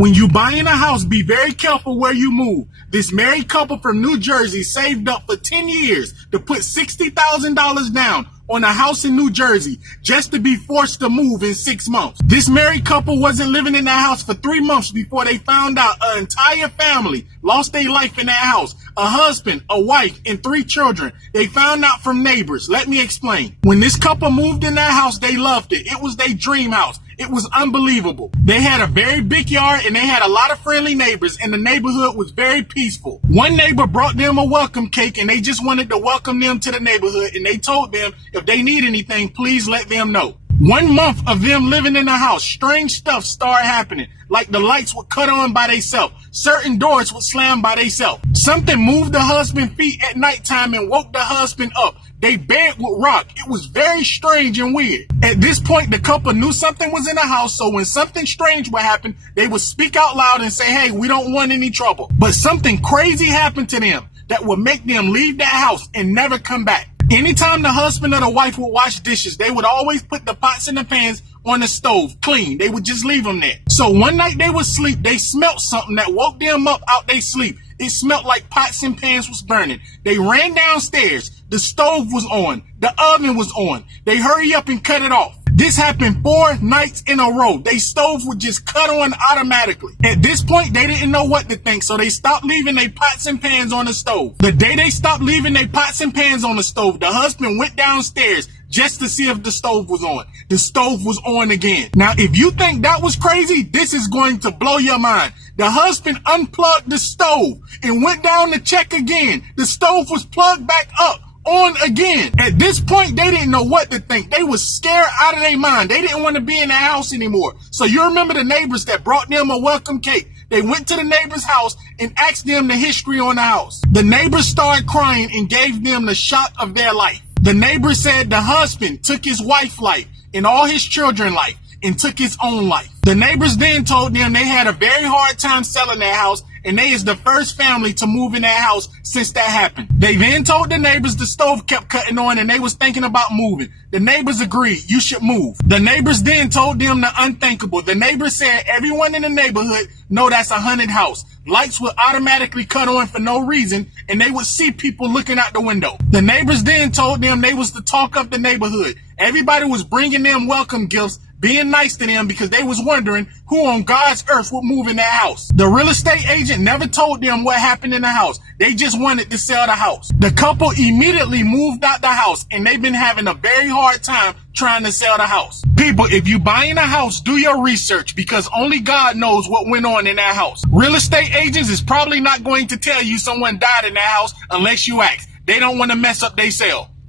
When you buying a house, be very careful where you move. This married couple from New Jersey saved up for 10 years to put $60,000 down on a house in New Jersey just to be forced to move in 6 months. This married couple wasn't living in that house for 3 months before they found out an entire family lost their life in that house. A husband, a wife, and 3 children. They found out from neighbors. Let me explain. When this couple moved in that house, they loved it. It was their dream house. It was unbelievable. They had a very big yard and they had a lot of friendly neighbors, and the neighborhood was very peaceful. One neighbor brought them a welcome cake and they just wanted to welcome them to the neighborhood, and they told them if they need anything, please let them know. 1 month of them living in the house, strange stuff started happening. Like the lights would cut on by themselves. Certain doors would slam by themselves. Something moved the husband's feet at nighttime and woke the husband up. They bed would rock. It was very strange and weird. At this point, the couple knew something was in the house, so when something strange would happen, they would speak out loud and say, hey, we don't want any trouble. But something crazy happened to them that would make them leave that house and never come back. Anytime the husband or the wife would wash dishes, they would always put the pots and the pans on the stove clean. They would just leave them there. So one night they would sleep, they smelt something that woke them up out their sleep. It smelled like pots and pans was burning. They ran downstairs. The stove was on. The oven was on. They hurry up and cut it off. This happened 4 nights in a row. They stove would just cut on automatically. At this point, they didn't know what to think, so they stopped leaving their pots and pans on the stove. The day they stopped leaving their pots and pans on the stove, the husband went downstairs just to see if the stove was on. The stove was on again. Now, if you think that was crazy, this is going to blow your mind. The husband unplugged the stove and went down to check again. The stove was plugged back up. On again. At this point, they didn't know what to think. They was scared out of their mind. They didn't want to be in the house anymore. So you remember the neighbors that brought them a welcome cake. They went to the neighbor's house and asked them the history on the house. The neighbors started crying and gave them the shock of their life. The neighbor said the husband took his wife's life and all his children's life and took his own life. The neighbors then told them they had a very hard time selling their house, and they is the first family to move in that house since that happened. They then told the neighbors the stove kept cutting on and they was thinking about moving. The neighbors agreed, you should move. The neighbors then told them the unthinkable. The neighbors said everyone in the neighborhood know that's a haunted house. Lights would automatically cut on for no reason, and they would see people looking out the window. The neighbors then told them they was the talk of the neighborhood. Everybody was bringing them welcome gifts, being nice to them because they was wondering who on God's earth would move in that house. The real estate agent never told them what happened in the house. They just wanted to sell the house. The couple immediately moved out the house, and they've been having a very hard time trying to sell the house. People, if you buying a house, do your research because only God knows what went on in that house. Real estate agents is probably not going to tell you someone died in that house unless you ask. They don't want to mess up their sale.